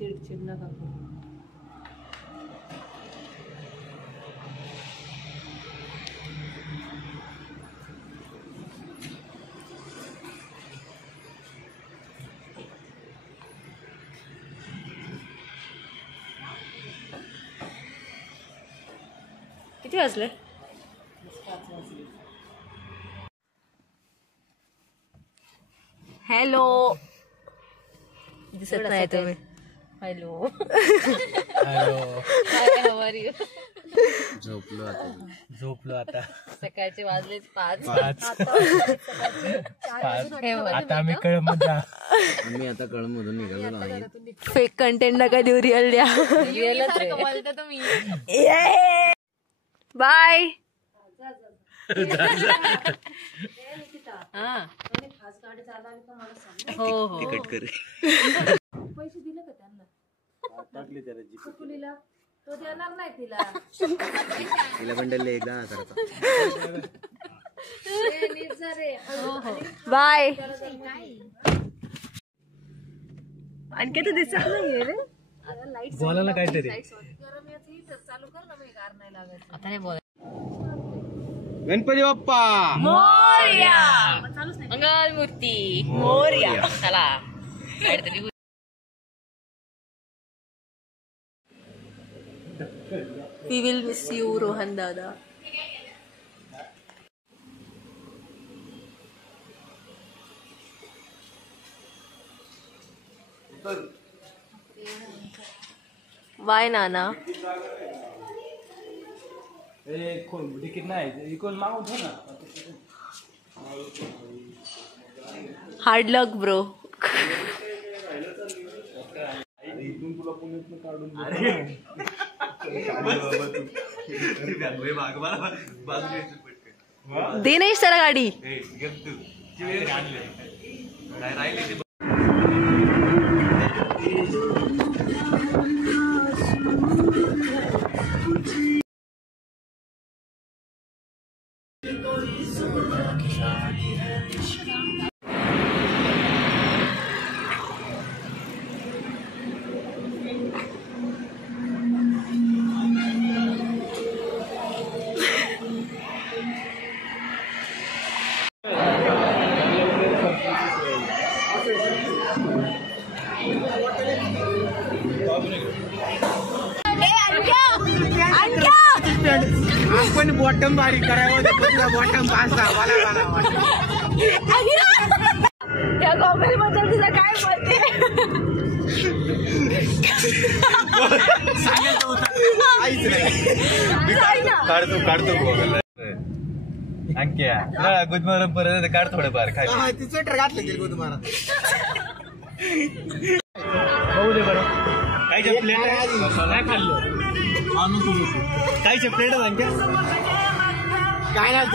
चिडचिड नका करू. किती वाजले? हॅलो, दिसत नाही तुम्ही. Hello hello. How are you? झोपलो आता. सकाळचे वाजले 5. आता आम्ही कळमजा. आम्ही आता कळमधून निघालो आहे. फेक कंटेंट नका देऊ, रिअल द्या. बाय. हो हो. पैसे दिले का त्यांना? टाकले त्याला कुकुलीला तो देणार नाही तिला. तिला बंडलले एकदा करता. बाय. आणखी तर दिसत नाहीये रे. बोलायला काहीतरी. चालू कर ना, मी कार नाही लागत. आता नाही बोल. गणपती बाप्पा मोरया. मंगल मूर्ती मोरया. चला काहीतरी. We will miss you, Rohan दादा. बाय नाना. तिकीट नाही इकडून मागवतो ना. हार्ड लक ब्रो. दे नाही सर गाडी. आपण बॉटम बारीक करावं. बॉटम पासा या कॉमेडी बद्दल तुला काय बोलते? काढतो अंक्या गुदमारून परत काढ थोडंफार खाली. ती स्वेटर घातलं गेली तुम्हाला. बघू दे बरं. काहीच्या प्लेट नाही खाल्लं. काहीच्या प्लेट अंक्या काय नाही.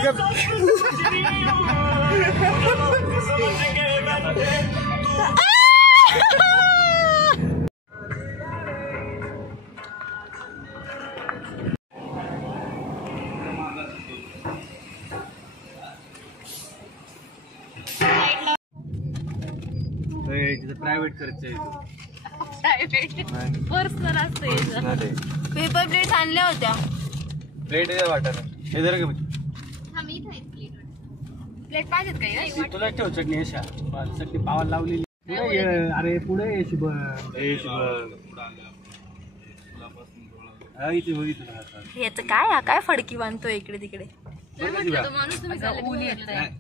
प्रायव्हेट खर्च पर्सनल असते. पेपर प्लेट आणल्या होत्या. प्लेट वाटत हे जरा का प्लेट पाहिजेत काही. तुला ठेव चटणी अशा चटणी पावाला लावलेली. अरे पुढे याच काय काय फडकी बांधतोय इकडे तिकडे.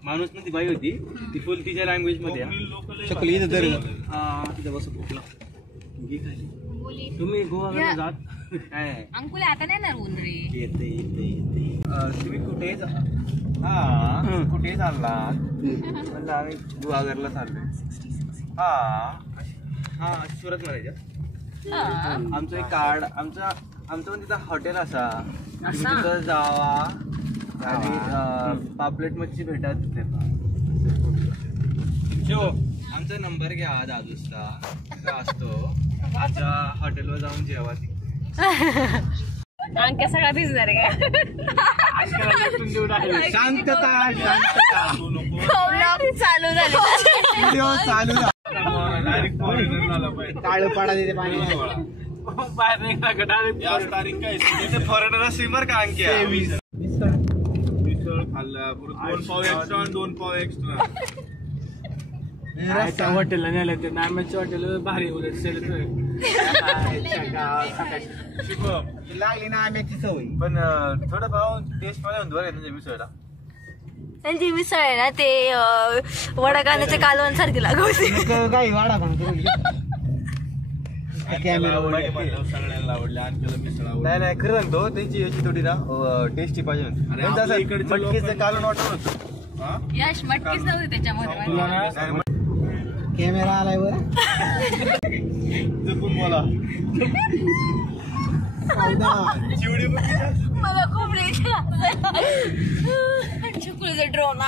माणूस ती बाई होती ती फुल तिच्या लँग्वेज मध्ये चकली तिथे बसत. तुम्ही गोवा जात काय अंकुल आता नाही ना ऊन रे. येते तुम्ही कुठे कुठे चाललात? म्हणलं आम्ही गुहागरला चाललोय. हा सुरत म्हणायच्या. आमचं एक कार्ड आमचं पण तिथं हॉटेल असा तिथं जावा आणि पापलेट मच्छी भेटत तिथे. आमचा नंबर घ्या 10 वाजता असतो. आमच्या हॉटेलवर जाऊन जेवा. अंक्या सगळा भिजणार आहे का? शांतता चालू झाले. चालू काळ पाडा तिथे पाणी फॉरेनर स्विमर का अंकिया मिसळ खाल्ला परत 2 पाव एक्स्ट्रा आणि 2 पाव एक्स्ट्रा हॉटेलला नेलं ते नाम्याच्या हॉटेल भारी उलट सेल लागली ना आंब्याची सवय. पण थोडं भाव टेस्ट मध्ये बरं आहे तुझ्या मिसळला. त्यांची मिसळ आहे ना ते वडाकांद्याच्या कालवण सारखी लागवते. काही वाडा पण सगळ्यांना आवडले आणखी मिसळ आवडली. नाही नाही खरं सांगतो त्यांची याची थोडी ना टेस्टी पाहिजे होती. आपल्या इकडचे मटकीचं कालवण वाटत होतं. यश मटकीच नव्हती त्याच्यामध्ये. कॅमेरा आलाय बरं. जपून बोला. मला खूप चिकुळीचं ड्रोन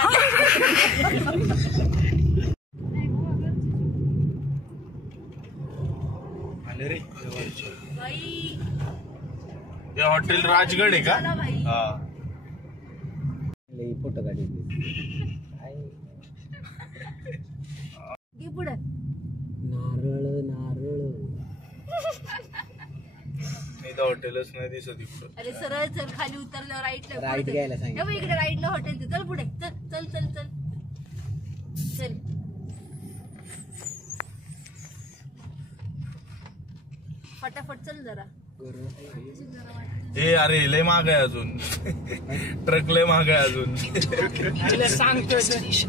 आले रे हे हॉटेल राजगड आहे का? हा फोटो काढले पुढे नारळ नारळ इथं हॉटेलच नाही दिसत इकडं. अरे सरळ चल खाली उतरल्यावर राईटला राईट घ्यायला सांगितलं. इकडे राईटला हॉटेल चल पुढे चल चल चल चल चल. फटाफट चल जरा. ए अरे लय महाग आहे अजून. ट्रक लय महाग आहे अजून. सांगतोय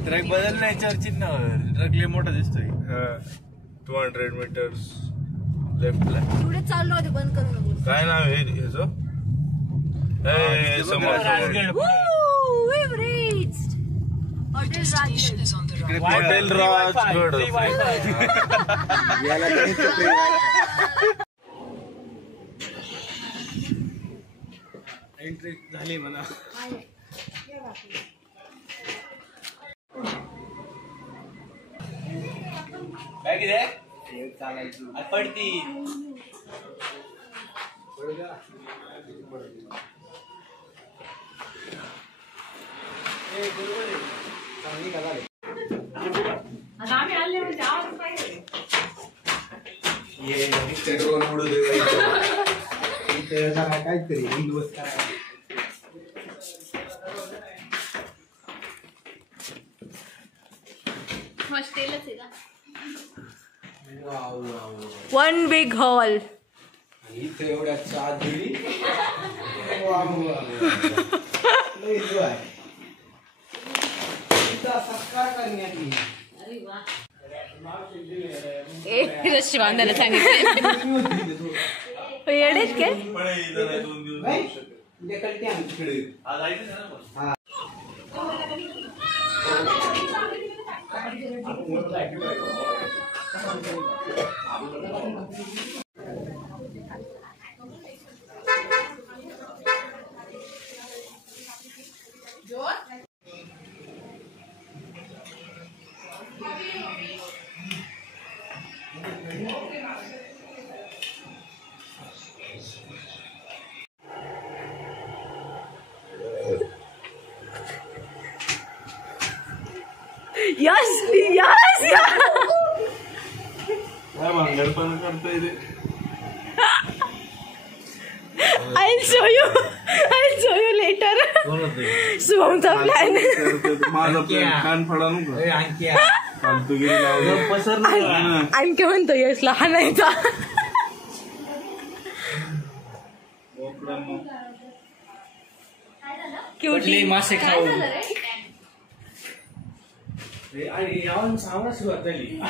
ट्रक बदललाय चर्चित ना. ट्रक लय मोठा दिसतोय. 200 मीटर्स लेफ्टला. पुढे चाललो होते बंद करू नको. काय नाव आहे ह्याचं? समोर We've reached Hotel Rajgad. Hotel Rajgad. याला तरी एंट्री झाली म्हणा. काय किती पडती काहीतरी One big hall. इथे एवढ्या चहा दिली. सत्कार करण्यात येईल. रशी बांधायला सांगितलं. येडेच काय? Yes, yes, yes. काय भांगड पण करतोय ते. I'll show you later. शुभमचा प्लॅन. माझा प्लॅन कान फडा नको. फालतूगिरी लावली. आणखी म्हणतो यश लहान आहे का? कुठली मासे खाऊ आणि यावून सावळा सुरुवात झाली.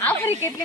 आफ्रिकेतले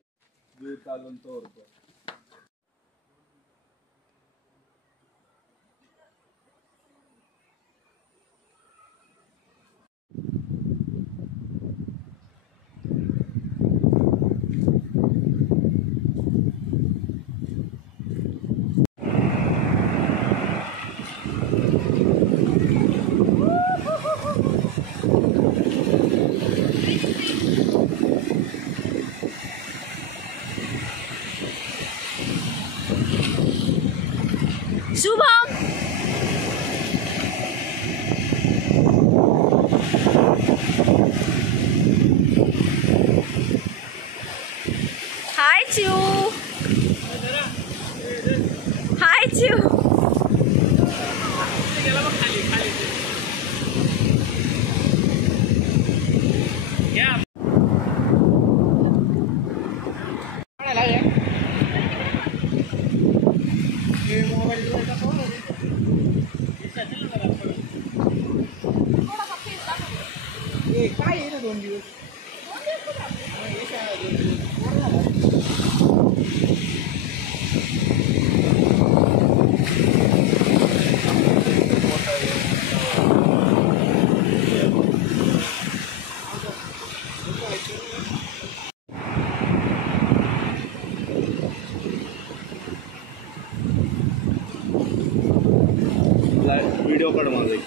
व्हिडिओ काढ माझा एक.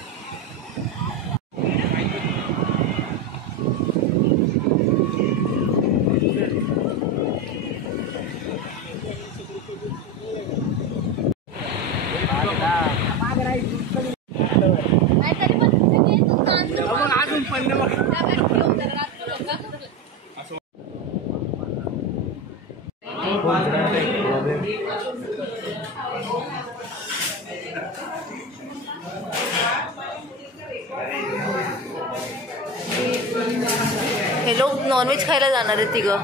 अजून पडले बघ. हे लोक नॉनव्हेज खायला जाणार आहेत तिघं.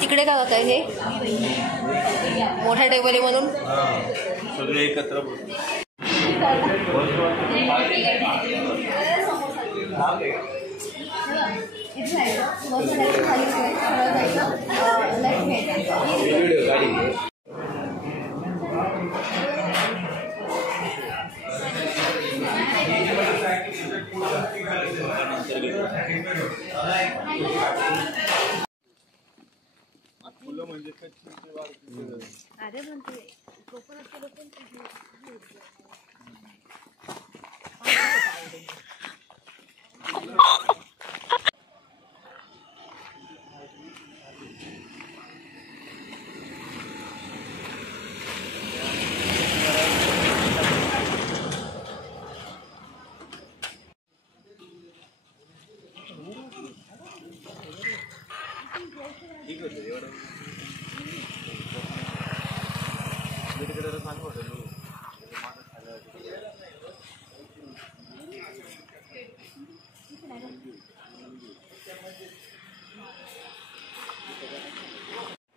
तिकडे का काय हे मोठा टेबल आहे म्हणून सगळे एकत्र फुलं म्हणजे अरे म्हणते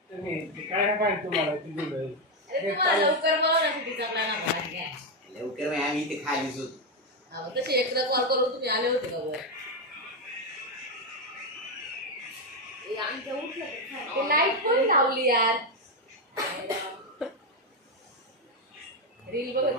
काय पाहिजे तुम्हाला तिकडे लवकर नाही आम्ही इथे खालीच होतो. तसे एकदा कॉल करून तुम्ही आले होते का वर? लाईट पण लावली यार. रील बघत